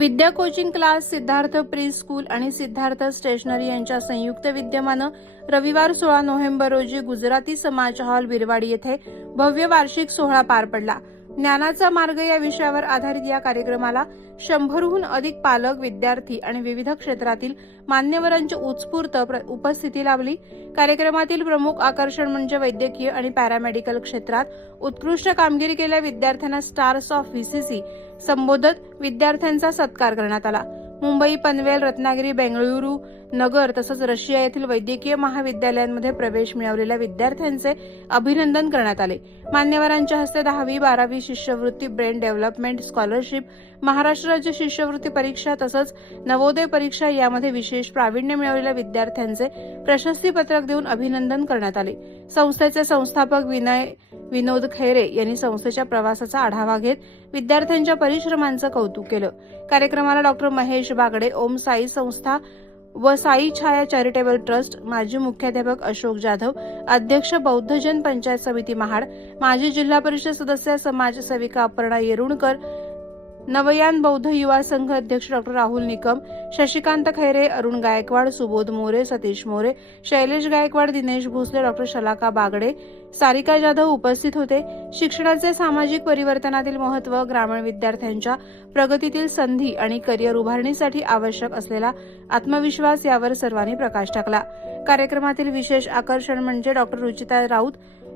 Vidya coaching class Siddharth pre school आणि Siddharth stationery यांच्या संयुक्त विद्यमानं रविवार सोळा नोव्हेंबर रोजी गुजराती समाज हॉल बिरवाडी येथे भव्य वार्षिक सोहळा पार पडला. ज्ञानाचा मार्ग या विषयावर आधारित या कार्यक्रमाला शंभरहून अधिक पालक विद्यार्थी आणि विविध क्षेत्रातील मान्यवरांची उत्स्फूर्त प्र- उपस्थिती लाभली. कार्यक्रमातील प्रमुख आकर्षण म्हणजे वैद्यकीय आणि पॅरामेडिकल क्षेत्रात उत्कृष्ट कामगिरी केलेल्या विद्यार्थ्यांना स्टार्स ऑफ व्हीसीसी संबोधत विद्यार्थ्यांचा सत्कार करण्यात आला. मुंबई पनवेल रत्नागिरी बेंगळुरू नगर तसंच रशिया येथील वैद्यकीय महाविद्यालयांमध्ये प्रवेश मिळवलेल्या विद्यार्थ्यांचे अभिनंदन करण्यात आले. मान्यवरांच्या हस्ते दहावी बारावी शिष्यवृत्ती ब्रेन डेव्हलपमेंट स्कॉलरशिप महाराष्ट्र राज्य शिष्यवृत्ती परीक्षा तसंच नवोदय परीक्षा यामध्ये विशेष प्रावीण्य मिळवलेल्या विद्यार्थ्यांचे प्रशस्तीपत्रक देऊन अभिनंदन करण्यात आले. संस्थेचे संस्थापक विनय विनोद खैरे यांनी संस्थेच्या प्रवासाचा आढावा घेत विद्यार्थ्यांच्या परिश्रमांचं कौतुक केलं. कार्यक्रमाला डॉक्टर महेश बागडे ओम साई संस्था व साई छाया चॅरिटेबल ट्रस्ट माजी मुख्याध्यापक अशोक जाधव अध्यक्ष बौद्धजन पंचायत समिती महाड माजी जिल्हा परिषद सदस्य समाजसेविका अपर्णा येरुणकर नवयान बौद्ध युवा संघ अध्यक्ष डॉक्टर राहुल निकम शशिकांत खैरे अरुण गायकवाड सुबोध मोरे सतीश मोरे शैलेश गायकवाड दिनेश भोसले डॉक्टर शलाका बागडे सारिका जाधव उपस्थित होते. शिक्षणाचे सामाजिक परिवर्तनातील महत्त्व ग्रामीण विद्यार्थ्यांच्या प्रगतीतील संधी आणि करिअर उभारणीसाठी आवश्यक असलेला आत्मविश्वास यावर सर्वांनी प्रकाश टाकला. कार्यक्रमातील विशेष आकर्षण म्हणजे डॉक्टर रुचिता राऊत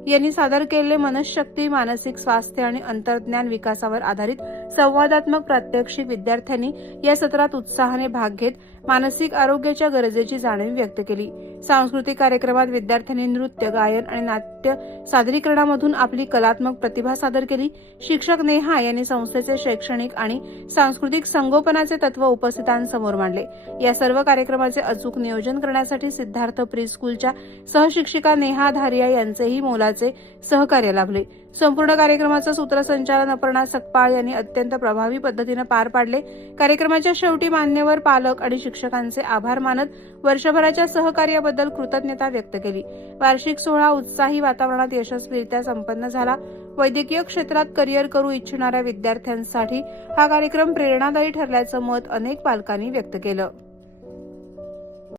यांनी सादर केलेले मनशक्ती मानसिक स्वास्थ्य आणि अंतर्ज्ञान विकासावर आधारित संवादात्मक प्रात्यक्षिक विद्यार्थ्यांनी या सत्रात उत्साहाने भाग घेत मानसिक आरोग्याच्या गरजेची जाणीव व्यक्त केली. सांस्कृतिक कार्यक्रमात विद्यार्थ्यांनी नृत्य गायन आणि नाट्य सादरीकरणामधून आपली कलात्मक प्रतिभा सादर केली. शिक्षक नेहा यांनी संस्थेचे शैक्षणिक आणि सांस्कृतिक संगोपनाचे तत्व उपस्थितांसमोर मांडले. या सर्व कार्यक्रमाचे अचूक नियोजन करण्यासाठी सिद्धार्थ प्री स्कूलच्या सहशिक्षिका नेहा धारिया यांचेही मोलाचे सहकार्य लाभले. संपूर्ण कार्यक्रमाचं सूत्रसंचालन अपर्णा सकपाळ यांनी अत्यंत प्रभावी पद्धतीनं पार पाडले. कार्यक्रमाच्या शेवटी मान्यवर पालक आणि शिक्षकांचे आभार मानत वर्षभराच्या सहकार्याबद्दल कृतज्ञता व्यक्त केली. वार्षिक सोहळा उत्साही वातावरणात यशस्वीरित्या संपन्न झाला. वैद्यकीय क्षेत्रात करिअर करू इच्छिणाऱ्या विद्यार्थ्यांसाठी हा कार्यक्रम प्रेरणादायी ठरल्याचं मत अनेक पालकांनी व्यक्त केलं.